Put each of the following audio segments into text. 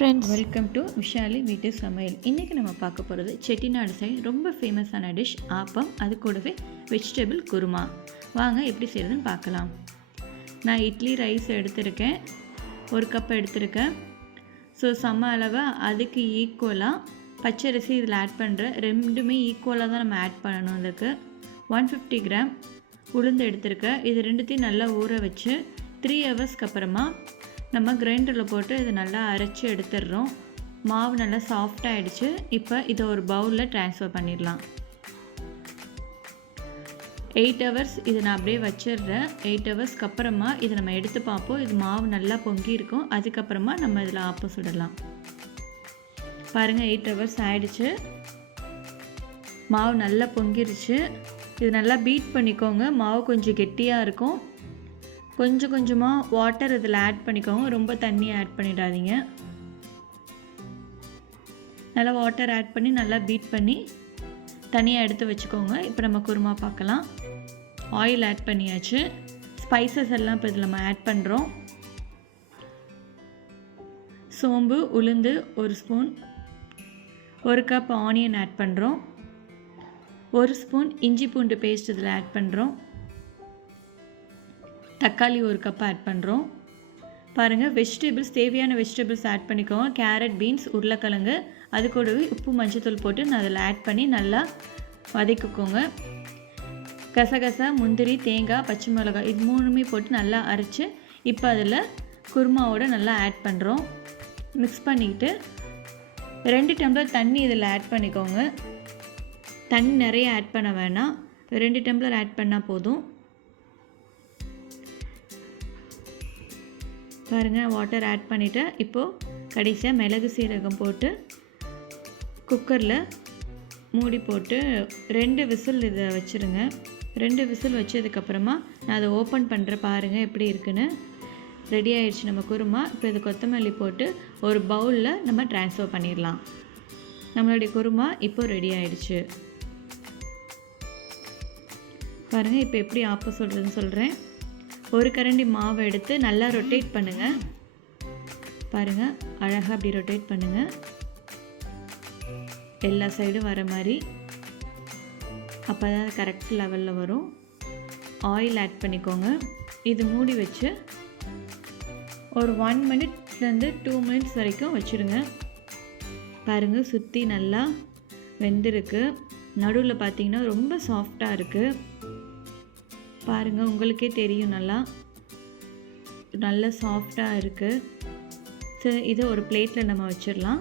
Friends, welcome to Vishali வீட்டு சமையல். இன்றைக்கி நம்ம பார்க்க போகிறது செட்டிநாடு சைடு ரொம்ப ஃபேமஸான டிஷ் ஆப்பம். அது கூடவே வெஜிடபிள் குருமா. வாங்க எப்படி செய்கிறதுன்னு பார்க்கலாம். நான் இட்லி ரைஸ் எடுத்திருக்கேன், 1 கப் எடுத்திருக்கேன். ஸோ சம அளவாக அதுக்கு ஈக்குவலாக பச்சரிசி இதில் ஆட் பண்ணுறேன். ரெண்டுமே ஈக்குவலாக தான் நம்ம ஆட் பண்ணணும். இதுக்கு 150 கிராம் உளுந்து எடுத்திருக்கேன். இது ரெண்டுத்தையும் நல்லா ஊற வச்சு 3 ஹவர்ஸ்க்கு அப்புறமா நம்ம கிரைண்டரில் போட்டு இதை நல்லா அரைச்சி எடுத்துடுறோம். மாவு நல்லா சாஃப்டாகிடுச்சு. இப்போ இதை ஒரு பவுலில் ட்ரான்ஸ்ஃபர் பண்ணிடலாம். 8 ஹவர்ஸ் இதை நான் அப்படியே வச்சிடுறேன். 8 ஹவர்ஸ்க்கு அப்புறமா இதை நம்ம எடுத்து பார்ப்போம். இது மாவு நல்லா பொங்கி இருக்கும். அதுக்கப்புறமா நம்ம இதில் ஆப்பம் சுடலாம். பாருங்கள், 8 ஹவர்ஸ் ஆகிடுச்சு. மாவு நல்லா பொங்கிருச்சு. இது நல்லா பீட் பண்ணிக்கோங்க. மாவு கொஞ்சம் கெட்டியாக இருக்கும். கொஞ்சம் கொஞ்சமாக வாட்டர் இதில் ஆட் பண்ணிக்கோங்க. ரொம்ப தண்ணியை ஆட் பண்ணிடாதீங்க. நல்லா வாட்டர் ஆட் பண்ணி நல்லா பீட் பண்ணி தனியாக எடுத்து வச்சுக்கோங்க. இப்போ நம்ம குருமா பார்க்கலாம். ஆயில் ஆட் பண்ணியாச்சு. ஸ்பைசஸ் எல்லாம் இப்போ இதில் நம்ம ஆட் பண்ணுறோம். சோம்பு, உளுந்து 1 ஸ்பூன், 1 கப் ஆனியன் ஆட் பண்ணுறோம், 1 ஸ்பூன் இஞ்சி பூண்டு பேஸ்ட் இதில் ஆட் பண்ணுறோம், தக்காளி 1 கப் ஆட் பண்ணுறோம். பாருங்கள், வெஜிடபிள்ஸ் தேவையான வெஜிடபிள்ஸ் ஆட் பண்ணிக்கோங்க. கேரட், பீன்ஸ், உருளைக்கிழங்கு, அது கூடவே உப்பு மஞ்சத்தூள் போட்டு நான் அதில் ஆட் பண்ணி நல்லா வதக்கிக்கோங்க. கசகசா, முந்திரி, தேங்காய், பச்சை மிளகாய் இது 3மே போட்டு நல்லா அரைச்சி இப்போ அதில் குருமாவோட நல்லா ஆட் பண்ணுறோம். மிக்ஸ் பண்ணிக்கிட்டு 2 டம்ளர் தண்ணி இதில் ஆட் பண்ணிக்கோங்க. தண்ணி நிறைய ஆட் பண்ண வேணாம், 2 டம்ளர் ஆட் பண்ணால் போதும். பாருங்கள், வாட்டர் ஆட் பண்ணிவிட்டு இப்போது கடைசியாக மிளகு சீரகம் போட்டு குக்கரில் மூடி போட்டு 2 விசில் இதை வச்சுருங்க. 2 விசில் வச்சதுக்கப்புறமா நான் அதை ஓப்பன் பண்ணுறேன். பாருங்கள் எப்படி இருக்குன்னு. ரெடி ஆகிடுச்சு நம்ம குருமா. இப்போ இது கொத்தமல்லி போட்டு ஒரு பவுலில் நம்ம ட்ரான்ஸ்ஃபர் பண்ணிடலாம். நம்மளுடைய குருமா இப்போ ரெடி ஆகிடுச்சு. பாருங்கள், இப்போ எப்படி ஆப்பம் சொல்கிறதுன்னு சொல்கிறேன். 1 கரண்டி மாவை எடுத்து நல்லா ரொட்டேட் பண்ணுங்கள். பாருங்கள், அழகாக அப்படி ரொட்டேட் பண்ணுங்கள், எல்லா சைடும் வர மாதிரி. அப்போ தான் அது கரெக்ட் லெவலில் வரும். ஆயில் ஆட் பண்ணிக்கோங்க. இது மூடி வச்சு ஒரு 1 மினிட்லேருந்து 2 மினிட்ஸ் வரைக்கும் வச்சுருங்க. பாருங்கள், சுற்றி நல்லா வெந்திருக்கு. நடுவில் பார்த்திங்கன்னா ரொம்ப சாஃப்டாக இருக்குது. பாருங்கள், உங்களுக்கே தெரியும் நல்லா சாஃப்டாக இருக்குது. சரி, இதை ஒரு பிளேட்டில் நம்ம வச்சிடலாம்.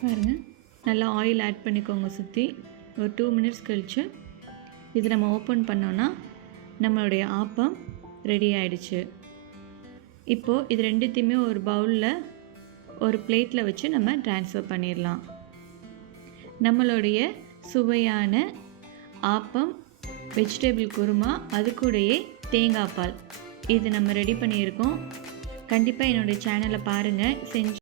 பாருங்கள், நல்லா ஆயில் ஆட் பண்ணிக்கோங்க சுற்றி. ஒரு 2 மினிட்ஸ் கழித்து இதை நம்ம ஓப்பன் பண்ணோன்னா நம்மளுடைய ஆப்பம் ரெடி ஆகிடுச்சு. இப்போது இது ரெண்டுத்தையுமே ஒரு பவுலில் ஒரு பிளேட்டில் வச்சு நம்ம ட்ரான்ஸ்ஃபர் பண்ணிடலாம். நம்மளுடைய சுவையான ஆப்பம், வெஜிடபிள் குருமா, அது கூடயே தேங்காய் பால் இது நம்ம ரெடி பண்ணியிருக்கோம். கண்டிப்பாக என்னுடைய சேனலை பாருங்கள். செஞ்சு